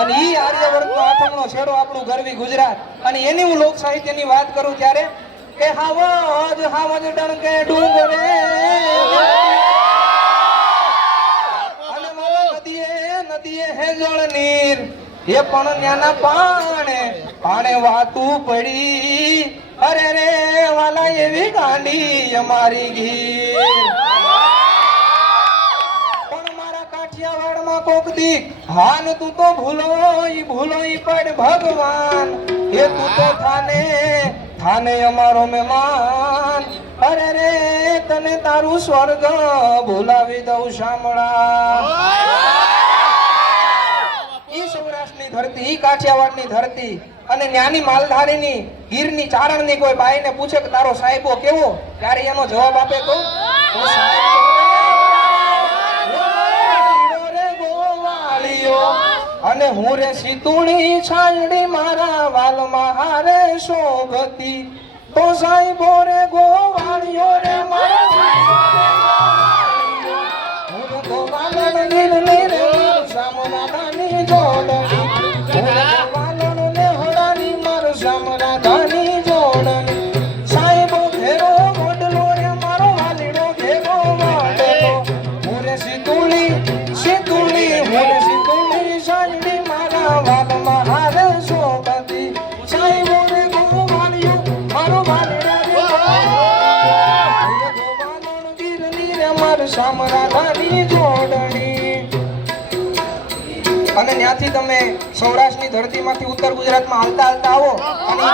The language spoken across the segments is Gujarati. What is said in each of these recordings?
અને ઈ આર્યવર્તનો આઠમનો છેડો આપણું ગરવી ગુજરાત. અને એની હું લોક સાહિત્યની વાત કરું ત્યારે કે હાવજ હાવજ ડણકે ડુંગરે અને મારા નદીએ હે જળ નીર એ પણ ન્યાના પાણે વાતું પડી અરે રે વાલા એવી ગાંડી અમારી ગીર. પણ મારા કાઠિયાવાડમાં કોક દી હાન તું તો ભૂલો ઈ પડ ભગવાન એ તું તો થાને અમારો મહેમાન અરે રે તને તારું સ્વર્ગ ભૂલાવી દઉં શામળા. ઈ સૌરાષ્ટ્રની ધરતી, ઈ કાઠિયાવાડની ધરતી અને ન્યાની માલધારીની ગીરની ચારણની કોઈ બાઈને પૂછે કે તારો સાહેબો કેવો, ત્યારે એનો જવાબ આપે તો અને હું રે સીતુણી છાંયડી મારા વાલમાં હારે શોભતી તો સાહેબો રે ગોવાળિયો રે મારા હું ગોવાળણ નીરની રે સામરાધાની જોડણી ગોવાળણ ને હોડાની મારું સામરાધાની જોડણી સાહેબો ઘેરો મોડલો રે મારો વાલીડો ઘેરો વાડલો હું રે સીતુણી હું રે સીતુણી સાંજડી મારા વાલમાં હારે શોભતી સાહેબો રે ગોવાળિયો મારો વાલીડો ગોવાળણ ગીરની રે મારું સામરાધાની જોડણી. અને ત્યાંથી તમે સૌરાષ્ટ્રની ધરતીમાંથી ઉત્તર ગુજરાતમાં હાલતા આવો અને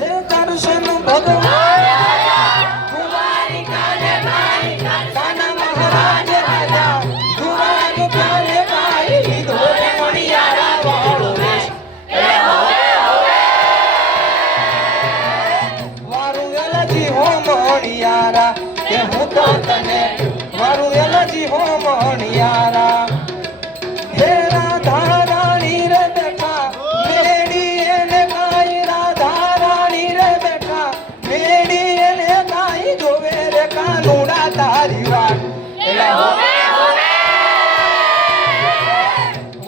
હે કરશન ભગવાન કુંવારી કાને ભાઈ કાના મહારાજ રાજા કુંવાર કાને ભાઈ ધોરે મણિયારા વાળો વેશ એ હોવે વારું એલજી હો મણિયારા કે હું તો તને વારું એલજી હો મણિયારા. હે રાધા રાણી રે બેઠા મેડી એને કાઈ રાધા રાણી રે બેઠા મેડી એને કાઈ જોવે રે કાનુડા તારી વાત એ હોવે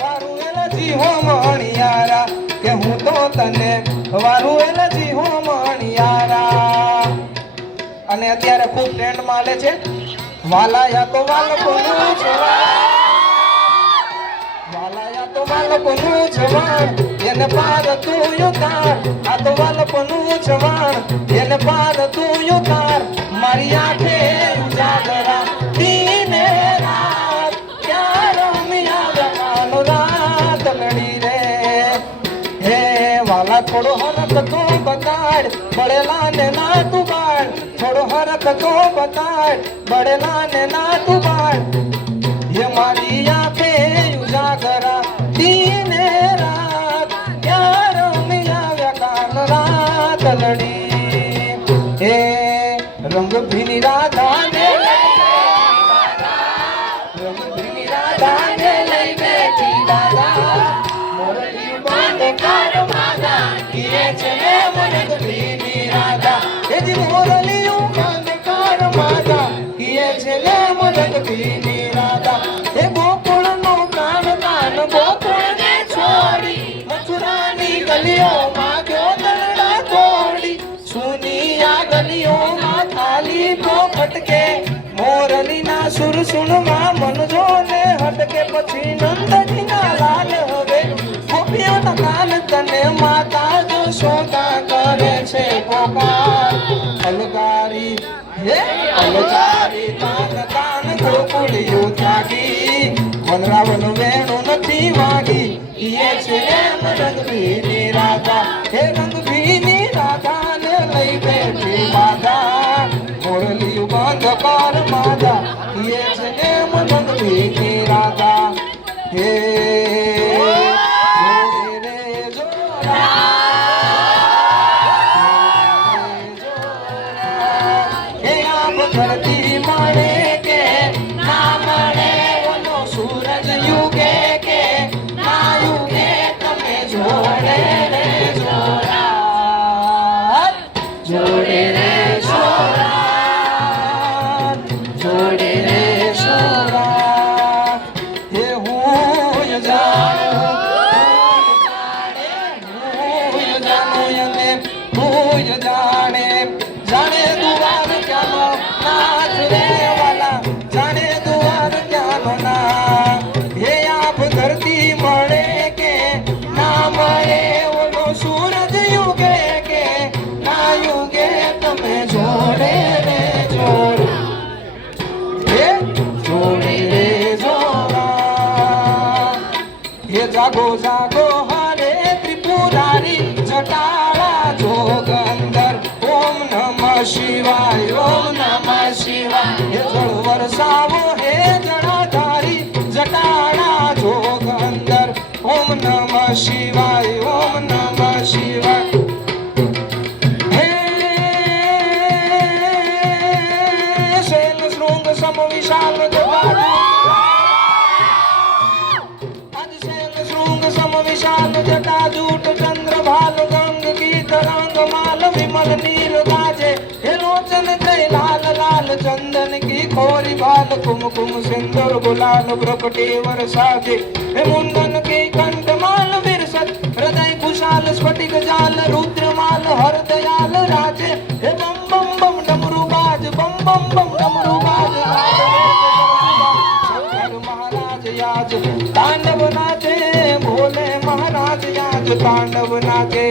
વારું એલજી હો મણિયારા કે હું તો તને વારું એલજી હો મણિયારા. અને અત્યારે ખૂબ ટ્રેન્ડમાં હાલે છે વાલાયા તો વાલકોનું જવાન એને પાર તું યુતાર આ તો વાલકોનું જવાન એને પાર તું યુતાર મારી આંખે ઉજાગરા દીને રાત ક્યાં રમ્યા રમાનો રાત લડી રે. હે વાલા થોડો હરક તો બતાડ બળેલા ને ના તું બાળ થોડો હરક તો બતાડ બળેલા ને ના તું બાળ ये मारी आंखें उजागरा दिन रात यार मिया व्याकान रात लड़ी हे रंग भीनी राधा ने रंग भीनी राधा ने लई बैठी दादा मोरली बांधे कार मादा किए चले रंग भीनी राधा हे जी मोरली बांधे कार मादा किए चले रंग भीनी राधा. हे गोकुल नो कान कान गोकुल ने छोड़ी मथुरानी गलियों માં ગયો દરડા તોડી સુની આ ગલિयों માં થાલી કો ફટકે મોરલી ના સુર સુણવા મન જોને હટકે પછી નંદજી ના લાલ હવે ગોપીઓ ના કાન તને માતા જો સોતા કરે છે પોકાર અલગારી હે અલગારી તાન તાન ગોકુળિયું ત્યાગી વનરાવન વેણું નથી વાગી ઈએ છે રંગભીની રાધા હે રંગભીની રાધા ને લઈ બેઠી માધા મોરલી બંધ કર માધા ઈએ છે રંગભીની રાધા. હે ધરતી મળે કે ના મળે ઓનો સૂરજ યુગે કે ના યુગે તમે જોડે રે જોડા જાગો જાગો હરે ત્રિપુરારી જટાળા જોગંદર ઓમ નમઃ શિવાય ઓમ નમઃ શિવાય હે જળ વરસાવો હે જળાધારી જટાળા જોગંદર ઓમ નમઃ શિવાય ઓમ નમઃ શિવાય હે શૈલ શૃંગ સમ વિશાલ જટાડુ આજ શૈલ શૃંગ સમ વિશાલ જટાજૂટ ચંદ્ર ભાલ ગંગ की तरंग माल विमल नील गाजे हे लोचन जय लाल लाल चंदन की खोरी बाल कुमकुम सिंदूर गुलाल ब्रकटे वरसाजे हे मुंडन की कंठ माल विरसत हृदय कुशाल स्फटिक जाल रुद्र माल हर दयाल राजे हे बम बम बम डमरू बाज बम बम बम डमरू बाज महाराज याज तांडव नाचे भोले महाराज याज तांडव नाचे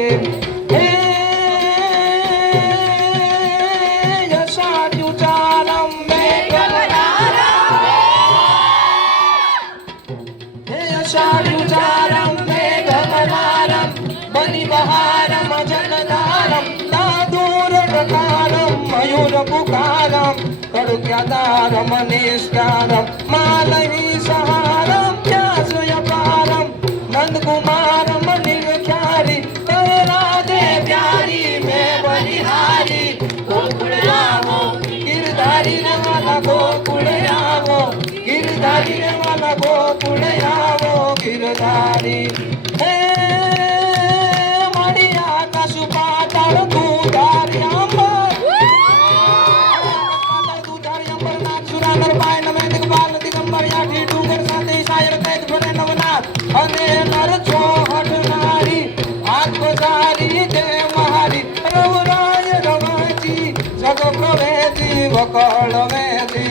यशाच्युचारं मेघमरारं बलिबहारं जनदारं दादूरकारं मयूरपुकारं करुक्यादारं निष्कारं मालवी सहारं व्यासयपारं नंदकुमारं निर्ख्यारि राधे प्यारी मैं बलिहारी गोकुल आवो गिरधारी रे वाला गोकुल आवो गिरधारी रे वाला गोकुल आवो गिरधारी हे मड़िया आकाश पाताल दूधारी अंबर दूधारी अंबर नाथ सुरानर पाय नमे दिगपाल दिगंबर याठी डूंगर साथे शायर कैद भरे नवनाथ अने नर चौहट नारी आत्मधारी जय महारी रघुराय रवाची जग प्रवेदी वकल वेदी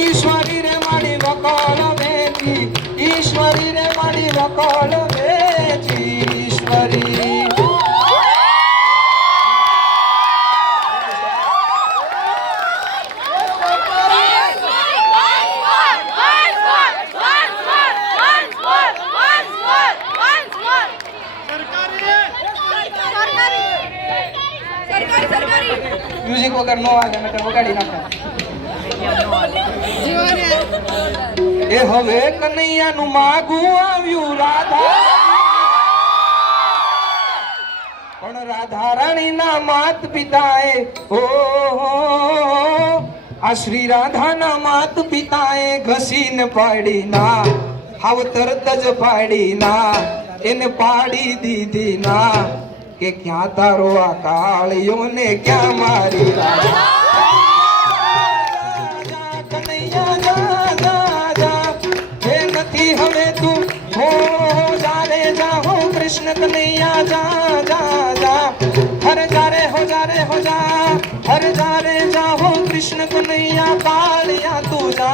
ईश्वरी रे माड़ी वकल वेदी ईश्वरी रे माड़ी वकल वेदी ईश्वरी म्यूजिक वगैरह नो आगे नकर वगाड़ी नाखा ए हवे कन्हैया नु मागू આવ્યું રાધા પણ રાધા રાણી ના માત પિતાએ ઓ આ શ્રી રાધા ના માત પિતાએ ઘસીને પાડી ના હાવ તરત જ પાડી ના એને પાડી દીધી ના કે ક્યાં તારો આ કાળિયો ને ક્યાં મારી રાધા કનૈયા જા જા જા હે નથી હવે તું હો જા રે જા હો કૃષ્ણ કનૈયા जा जा जा हर जा रे हो जा रे हो जा हर जा रे जा हो कृष्ण कन्हैया कालिया तू जा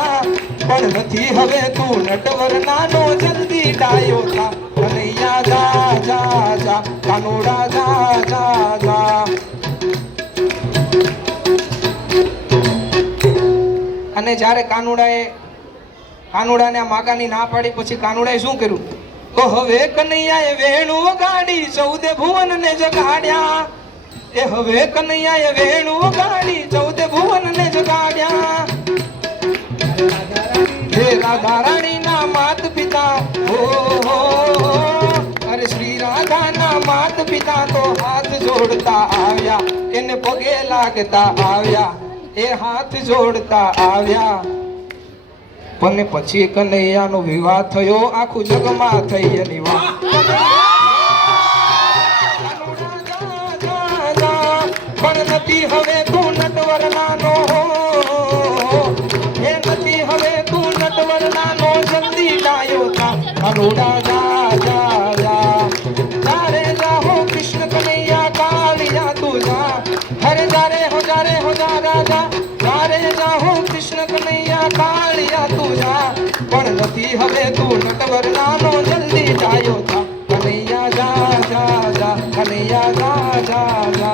पण નથી હવે તું નટવર નાનો જલ્દી ડાયો થા કનૈયા जा जा जा કાનોડા जा जा जा અને જ્યારે કાનુડાને માગાની ના પાડી પછી કાનુડાએ શું કર્યું તો હવે કનૈયાએ વેણુ ગાડી 14 ભુવન ને જગાડ્યા એ હવે કનૈયાએ વેણુ ગાડી 14 ભુવન ને જગાડ્યા હે રાધા રાણી ના માત પિતા हो अरे श्री राधा ना मात पिता तो हाथ जोड़ता आव्या એને પગે લાગતા આવ્યા એ હાથ જોડતા આવ્યા પણ પછી કનૈયાનો વિવાહ થયો આખું જગમાં થઈ એની વાત પણ નથી હવે તું નટવર નાનો એ નથી હવે તું નટવર નાનો જલ્દી ડાયો થા કાનુડા जा जा जा जारे जा हो कृष्ण कन्हैया कालिया तू जा हरे जा रे हो जा रे हो जा राजा जारे जा हो कृष्ण कन्हैया कालिया तू जा पण નથી હવે તું નટવર નાનો જલ્દી જાયો થા કનૈયા जा जा जा कन्हैया जा जा जा